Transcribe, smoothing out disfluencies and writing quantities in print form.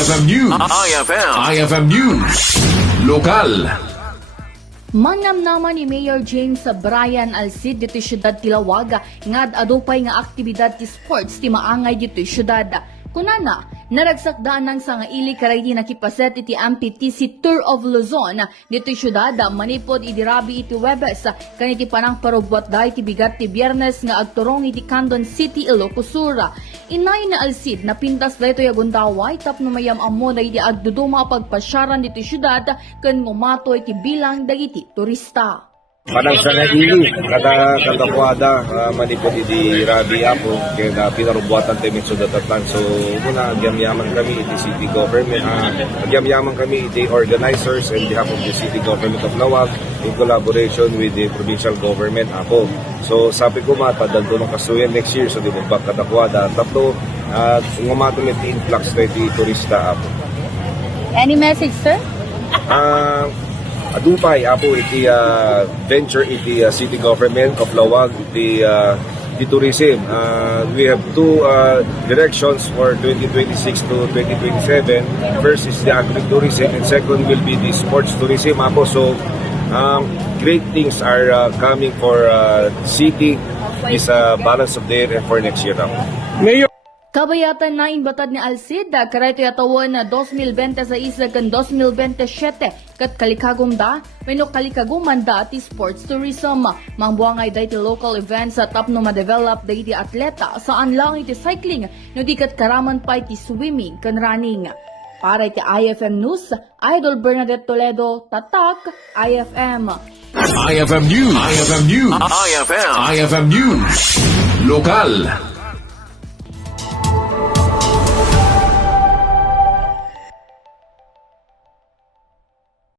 IFM News. IFM News. Lokal. Mangnamnama ni Mayor James Brian Alcid dito syudad ti Laoag nga adupay nga aktibidad ti sports ti maangay dito syudad. Kunana, naragsakdaan ng sangaili karay di nakipaset iti MPTC Tour of Luzon dito syudad manipod idirabi iti Webes kaniti panang parubwat dahi ti bigat ti Biyernes nga agturong iti Candon City, Ilocos Sur. Inay na Alcid na pintas dayto yagundaway tapno mayam amo dahi di agduduma pagpasyaran dito syudad ken ngumato iti bilang dagiti turista. Padang sa naili, katakwada, manipod iti rabi ako, kaya pinarubuatan tayo sa datatlan. So, muna, agyam-yaman kami iti city government, agyam-yaman kami iti organizers and behalf of the city government of Laoag in collaboration with the provincial government ako. So, sabi ko danto ng kasuyan next year, so di ba katakwada, tapos ngumato iti influx na iti turista ako. Any message, sir? Adupay apo iti venture iti city government of Laoag iti tourism. We have two directions for 2026 to 2027. First is the agritourism and second will be the sports tourism apo. So great things are coming for city is balance of the year and for next year apo. Mayor. Kabayatan na inbatad ni Alcid, karay ito yatawan na 2026 kan 2027 kat kalikagom da, may kalikaguman da ti sports tourism. Mangbuangay da iti local events sa tapno ma-develop da iti atleta, saan lang iti cycling, no di kat karaman pa iti swimming kan running. Para iti IFM News, Idol Bernadette Toledo, Tatak, IFM. IFM News. IFM News. IFM News. Lokal.